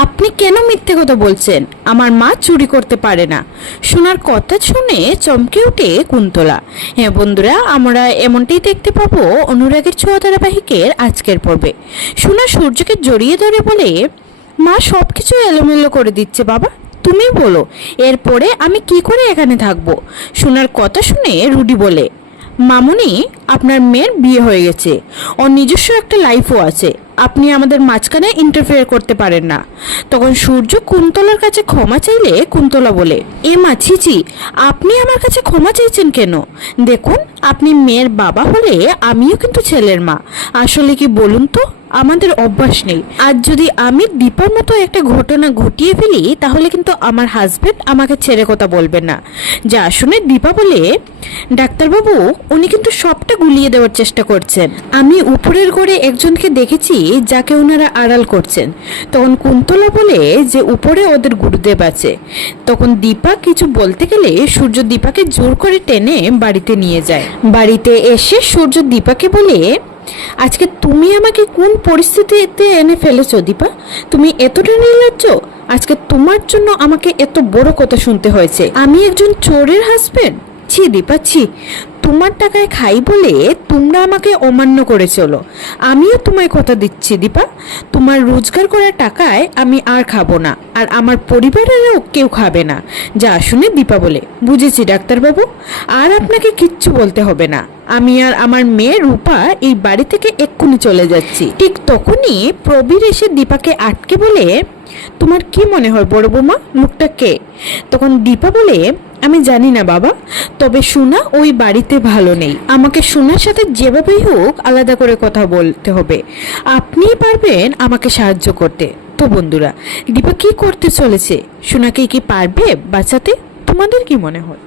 আপনি কেন মিথ্যে কথা বলছেন? আমার মা চুরি করতে পারে না। সোনার কথা শুনে চমকে ওঠে কুন্তলা। হ্যাঁ বন্ধুরা, আমরা এমনটাই দেখতে পাবো অনুরাগের ছোঁয়া ধারাবাহিকের আজকের পর্বে। সোনা সূর্যকে জড়িয়ে ধরে বলে, মা সবকিছু এলোমেলো করে দিচ্ছে বাবা, তুমি বলো এরপরে আমি কি করে এখানে থাকবো? সোনার কথা শুনে রুডি বলে, মামুনি, আপনার মেয়ের বিয়ে হয়ে গেছে, ওর নিজস্ব একটা লাইফও আছে, আপনি আমাদের মাঝখানে ইন্টারফেয়ার করতে পারেন না। তখন সূর্য কুন্তলার কাছে ক্ষমা চাইলে কুন্তলা বলে, এ মা ছিছি, আপনি আমার কাছে ক্ষমা চাইছেন কেন? দেখুন, আপনি মেয়ের বাবা হলে আমিও কিন্তু ছেলের মা। আসলে কি বলুন তো, আমাদের অভ্যাস নেই। আর যদি আমি দীপার মতো একটা ঘটনা ঘটিয়ে ফেলি তাহলে কিন্তু আমার হাজবেন্ড আমাকে ছেড়ে কথা বলবেন না। যা শুনে দীপা বলে, ডাক্তারবাবু উনি কিন্তু সবটা গুলিয়ে দেওয়ার চেষ্টা করছেন। আমি উপরের ঘরে একজনকে দেখেছি যাকে ওনারা আড়াল করছেন। তখন কুন্তলা বলে যে উপরে ওদের গুরুদেব আছে। তখন দীপা কিছু বলতে গেলে সূর্য দীপাকে জোর করে টেনে বাড়িতে নিয়ে যায়। বাড়িতে এসে সূর্য দীপাকে বলে, আজকে তুমি আমাকে কোন পরিস্থিতিতে এনে ফেলেছো দীপা? তুমি এতটা নির্লজ্জ? আজকে তোমার জন্য আমাকে এত বড় কথা শুনতে হয়েছে। আমি একজন চোরের হাজবেন্ড? ছি দীপা, ছি। তোমার টাকায় খাই বলে তোমরা আমাকে অমান্য করে চলো। আমিও তোমায় কথা দিচ্ছি দীপা, তোমার রোজগার করার টাকায় আমি আর খাবো না, আর আমার পরিবারেরও কেউ খাবে না। যা শুনে দীপা বলে, বুঝেছি ডাক্তারবাবু, আর আপনাকে কিচ্ছু বলতে হবে না। আমি আর আমার মেয়ে রূপা এই বাড়ি থেকে এক্ষুনি চলে যাচ্ছি। ঠিক তখনই প্রবীর এসে দীপাকে আটকে বলে, তোমার কি মনে হয় বড় বৌমা, লোকটা কে? তখন দীপা বলে, আমি জানি না বাবা, তবে সোনা ওই বাড়িতে ভালো নেই। আমাকে সোনার সাথে যেভাবেই হোক আলাদা করে কথা বলতে হবে। আপনিই পারবেন আমাকে সাহায্য করতে। তো বন্ধুরা, দীপা কি করতে চলেছে? সোনাকে কি পারবে বাঁচাতে? তোমাদের কি মনে হয়?